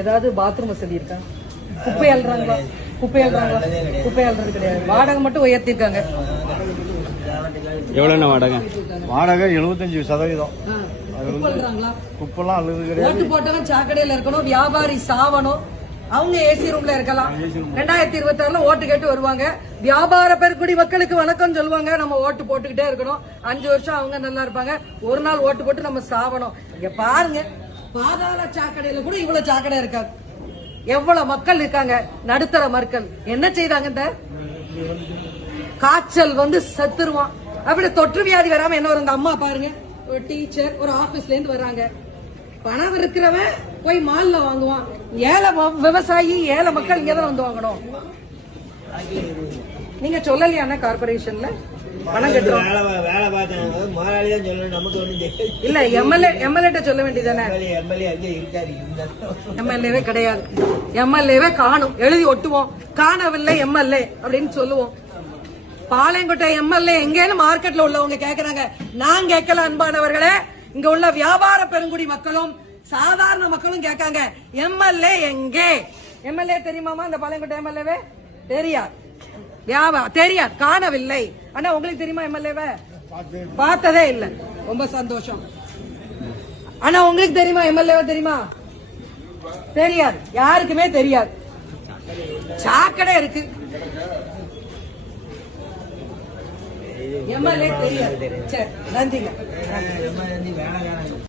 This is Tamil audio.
ஏதாவது பாத்ரூம் வசதி இருக்கா? குப்பை அள்ளுறாங்களா? குப்பை அள்ளுறது கிடையாது. வாடகை மட்டும் உயர்த்திருக்காங்க. எவ்வளவு வாடகை? வாடகை 75%. குப்பெல்லாம் அழுது கிடையாது. ஓட்டு போட்டவன் சாக்கடையில இருக்கணும், வியாபாரி சாவணும், அவங்க ஏசி ரூம்ல இருக்கலாம். 2026 ஓட்டு கேட்டு வருவாங்க. வியாபார பெருக்குடி மக்களுக்கு வணக்கம் சொல்லுவாங்க. நம்ம ஓட்டு போட்டுக்கிட்டே இருக்கணும். 5 வருஷம் அவங்க நல்லா இருப்பாங்க. ஒரு நாள் ஓட்டு போட்டு நம்ம சாவணும். இங்க பாருங்க, பாதாள சாக்கடையில கூட இவ்வளவு சாக்கடை இருக்காது. எவ்வளவு மக்கள் இருக்காங்க, நடுத்தர மக்கள். என்ன செய்தாங்க? இந்த காய்ச்சல் வந்து செத்துருவான். அப்படி தொற்று வியாதி வராம என்ன வரும்? இந்த அம்மா பாருங்க, ஒரு டீச்சர் ஒரு ஆபீஸ்ல இருந்து வர்றாங்க. பணம் இருக்கிறவன் போய் மால்ல வாங்குவான். ஏழை விவசாயி, ஏழை மக்கள் இங்கதான் வந்து வாங்கணும். நீங்க சொல்லலையா கார்பரேஷன்ல பணம் கட்டுறோம்? இல்ல எம்எல்ஏ சொல்ல வேண்டியதானே? எம்எல்ஏவே கிடையாது. எம்எல்ஏவே காணும். எழுதி ஒட்டுவோம், காணவில்லை எம்எல்ஏ அப்படின்னு சொல்லுவோம். பாளையங்கோட்டை எம்எல்ஏ எங்கேன்னு மார்க்கெட்ல உள்ளவங்க கேக்குறாங்க. நான் கேட்கல அன்பானவர்களே. இங்க உள்ள வியாபார பெருங்குடி மக்களும் சாதாரண மக்களும் கேட்காங்க, எம்எல்ஏ எங்கே? எம்எல்ஏ தெரியுமாமா? இந்த பாளையங்கோட்டை எம்எல்ஏவே தெரியாது. தெரியாது, காணவில்லை. ஆனா உங்களுக்கு தெரியுமா எம்எல்ஏவை? பார்த்ததே இல்ல. ரொம்ப சந்தோஷம். ஆனா உங்களுக்கு தெரியுமா எம்எல்ஏவை? தெரியுமா? தெரியாது. யாருக்குமே தெரியாது. சாக்கடை இருக்கு, எம்எல்ஏ தெரியாது. சரி, நன்றிங்க.